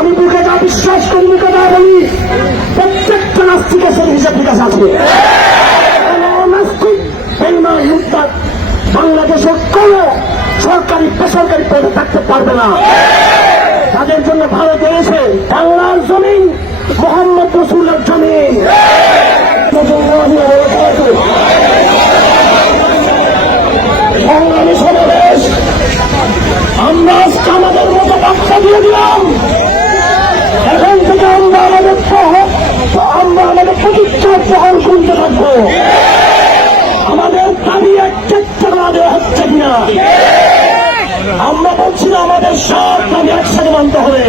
আমি বুকে যা বিশ্বাস করি, বুকে যা বলি, প্রত্যেকটা নাস্তিকের সাথে হিসাব নিকাশ আছে। নাস্তিক বেঈমান মুরতাদ বাংলাদেশের কোন সরকারি বেসরকারি পদে থাকতে পারবে না। তাদের জন্য ভারত এসে বাংলার জমিন মোহাম্মদ রসুলের জমিন। সংগ্রামী সমাবেশ, আমরা আজকে আমাদের মতো বার্তা দিয়ে দিলাম। এখন থেকে আমরা আমাদের প্রতিষ্ঠা প্রহর করতে থাকবো। আমাদের দাবি একটা না দেওয়া হচ্ছে কিনা, আমরা বলছি না আমাদের সব দাবি একসাথে মানতে হবে।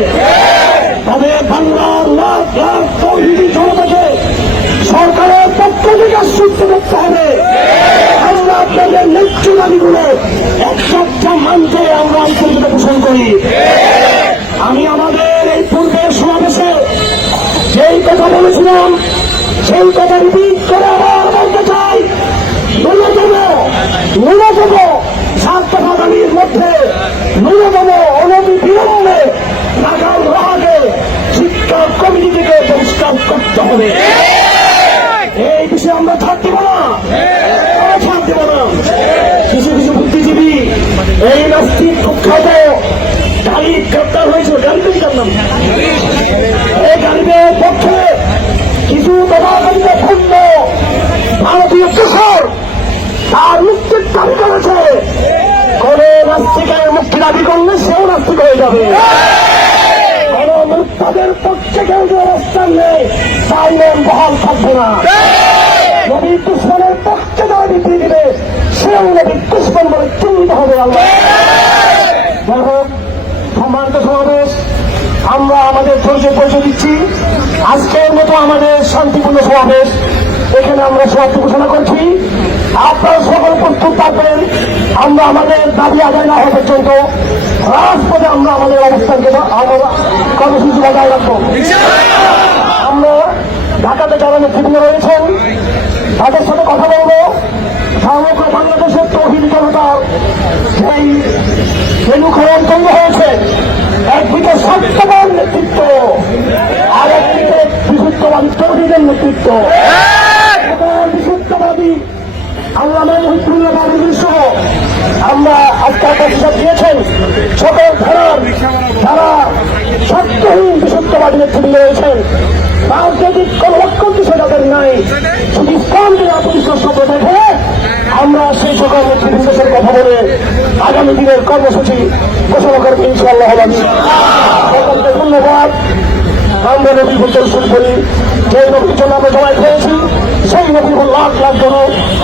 তবে বাংলার লাখ লাখ তৌহিদি জনতাকে সরকারের পক্ষ থেকে আশ্বস্ত করতে হবে। আমরা আপনাদের ন্যায্য দাবিগুলো একটা মানতে আমরা আন্তর্জাতিক পোষণ করি। আমি আমাদের এই পূর্বের সমাবেশে যেই কথা বলেছিলাম সেই কথা রিপিট করে আবার বলতে চাই। ন্যূনতম স্বার্থ দাবির মধ্যে ন্যূনতম অনবিলম্বে নাগাল রাগে শিক্ষা কমিটি থেকে পরিষ্কার করতে হবে। এই বিষয়ে আমরা ছাড় দেব না, ছাড় দেব না। কিছু কিছু বুদ্ধিজীবী এই নাস্তিক কুখ্যাত গাড়ি গ্রেপ্তার হয়েছিল, গাড়িতে জানলাম এই গাড়িদের পক্ষে কিছু তথাকথিত খণ্ড ভারতীয় কিশোর তার মুক্তির দাবি করেছে। কোন নাস্তিকের মুক্তি দাবি করলে সেও নাস্তিক হয়ে যাবে। কোন মুক্তাদের পক্ষে কেউ যে অবস্থান নেই তার মন বহাল থাকবে না। নবী দুশ্মনের পক্ষে যারা বিক্রি দিবে সেও নবী দুশ্মন বলে চিহ্নিত হবে। আল্লাহ সম্মানিত সমাবেশ, আমরা আমাদের পরিচয় দিচ্ছি। আজকের মতো আমাদের শান্তিপূর্ণ সমাবেশ এখানে আমরা সমাপ্তি ঘোষণা করছি। আপনারা সকল প্রস্তুত থাকবেন। আমরা আমাদের দাবি আদায় না হওয়া পর্যন্ত রাজপথে আমরা আমাদের অবস্থানকে কর্মসূচি বজায় রাখবো। আমরা ঢাকাতে যারা নেতৃবৃন্দ রয়েছেন তাদের সাথে কথা বলবো। সমগ্র বাংলাদেশের তৌহিদি জনতার সেই মেনুখরণ তৈরি হয়েছে। একদিকে সত্যবান নেতৃত্ব, আর একদিকে বিশুদ্ধবাদী তৌহিদের নেতৃত্ব। বিশুদ্ধবাদী আল্লামা মুহিবুল্লাহ বাবুল সহ আমরা আজকে প্রতিষ্ঠা দিয়েছেন সকল ধারার যারা সত্যহীন বিশুদ্ধবাদী নেতৃবৃন্দ রয়েছেন। রাজনৈতিক কোন লক্ষ্য কিছু তাদের নাই, শুধু ইসলামকে অপরিষ্কার শব্দ দেখে আমরা সেই সকল নেতৃবৃন্দের সাথে কথা বলে আগামী দিনের কর্মসূচি ঘোষণা করবো ইনশাআল্লাহ। সকলকে ধন্যবাদ। আমরা নবী বলতে শুরু করি। যে নবীর জন্য আমরা জমায়েত হয়েছি সেই নবী লাখ লাখ জন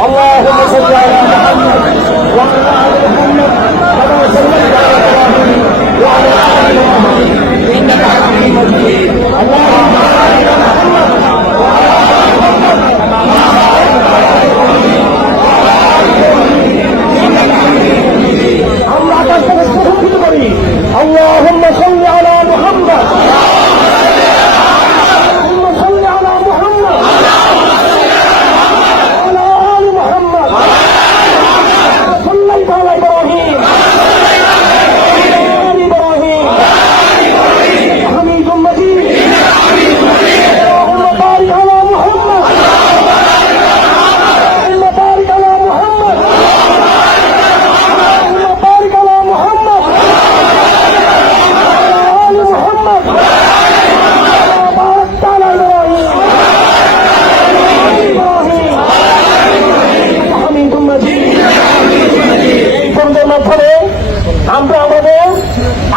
আল্লাহ আমরা আকাশ থেকে প্রশংসিত করি। আল্লাহুম্মা সাল্লি আলা মুহাম্মাদ, আমরা আমাদের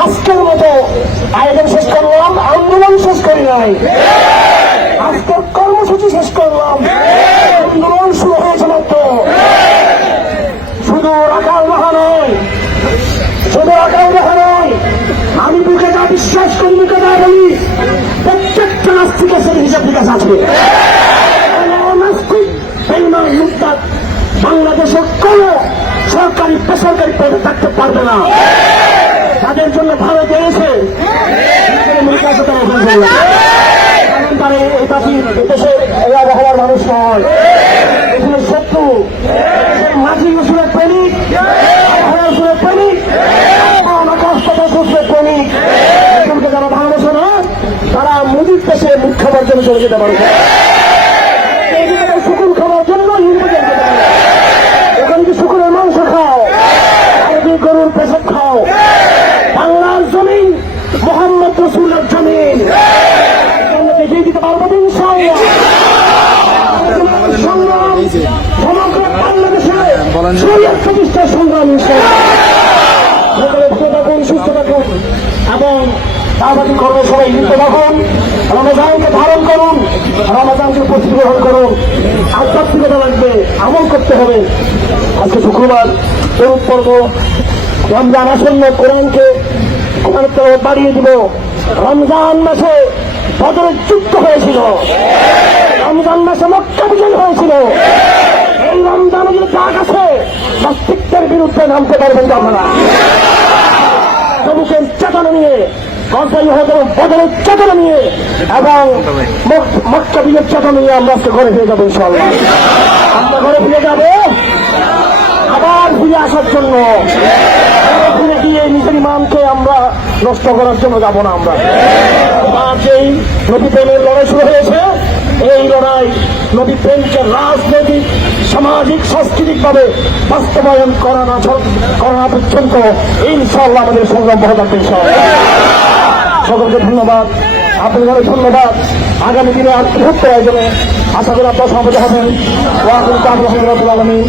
আজকের মতো আয়োজন শেষ করলাম, আন্দোলন শেষ করি নাই। আজকের কর্মসূচি শেষ করলাম, আন্দোলন শুরু হয়েছে মাত্র। শুধু রাখাল রাখা নয়, শুধু রাখাল রাখা নয়, আমি বুকে যা বিশ্বাস করি, বুকে যা বলি, প্রত্যেকটা নাস্তিকের সাথে হিসাব নিকাশ আছে। নাস্তিক বেঈমান মুরতাদ বাংলাদেশের কোন সরকারি বেসরকারি পদে থাকতে পারবে না। তাদের জন্য ভারত এসে তারা এই জাতির দেশের আবহাওয়ার মানুষ নয়, এখানে শত্রু মাঝি রসুলের প্রেমিক, আবহাওয়ার প্রেমিক, কষ্ট প্রেমিক, যারা ভালোবাসে না তারা মুদির দেশে মুখ খাবার জন্য চলে যেতে পারবে, শুকুর খাবার জন্য ইউরোপে যেতে পারবে। এখানে কি শুকুরের মাংস খাও আর কি গরুর পেশাব খাও? বাংলার জমিন মোহাম্মদ রসুলের জমিন, এগিয়ে দিতে পারবো ইনশাআল্লাহ। সংগ্রাম সমগ্র বাংলাদেশে শরীয়ত প্রতিষ্ঠার সংগ্রাম ইনশাআল্লাহ। ভালো থাকুন, সুস্থ থাকুন এবং দাওয়াতি কর্মে সবাই লিপ্ত থাকুন। রমজানকে ধারণ করুন, রমজানকে প্রস্তুতি গ্রহণ করুন। আধ্যাত্মিকতা লাগবে, আমল করতে হবে। আজকে শুক্রবার তরুণ পর্ব, রমজান আসন্ন, কোরআনকে কোরআনের তরফ বাড়িয়ে দিব। রমজান মাসে বদরের যুদ্ধ হয়েছিল, রমজান মাসে মক্কা বিজয় হয়েছিল। এই রমজানে যে দাগ আছে, নাস্তিকদের বিরুদ্ধে নামতে পারবেন আপনারা। তবুকের চেতনা নিয়ে, বদরের চেতনা নিয়ে এবং মক্কা বিজয়ের চেতনা নিয়ে আমরা আজকে ঘরে ফিরে যাবো ইনশাআল্লাহ। আমরা ঘরে ফিরে যাবো আবার ফিরে আসার জন্য, ফিরে গিয়ে নিজের ইমানকে আমরা নষ্ট করার জন্য যাব না। আমরা আর যেই নবী প্রেমের লড়াই শুরু হয়েছে, এই লড়াই নবী প্রেমকে রাজনৈতিক, সামাজিক, সাংস্কৃতিক ভাবে বাস্তবায়ন করা পর্যন্ত ইনশাআল্লাহ আমাদের সংগ্রাম বহাল থাকবে ইনশাআল্লাহ। সকলকে ধন্যবাদ, আপনাদের ধন্যবাদ। আগামী দিনে আর বৃহত্তর আয়োজনে আশা করি আপনারা সমাবেত হবেন। ওয়া আখিরু দাওয়ানা আলমিন।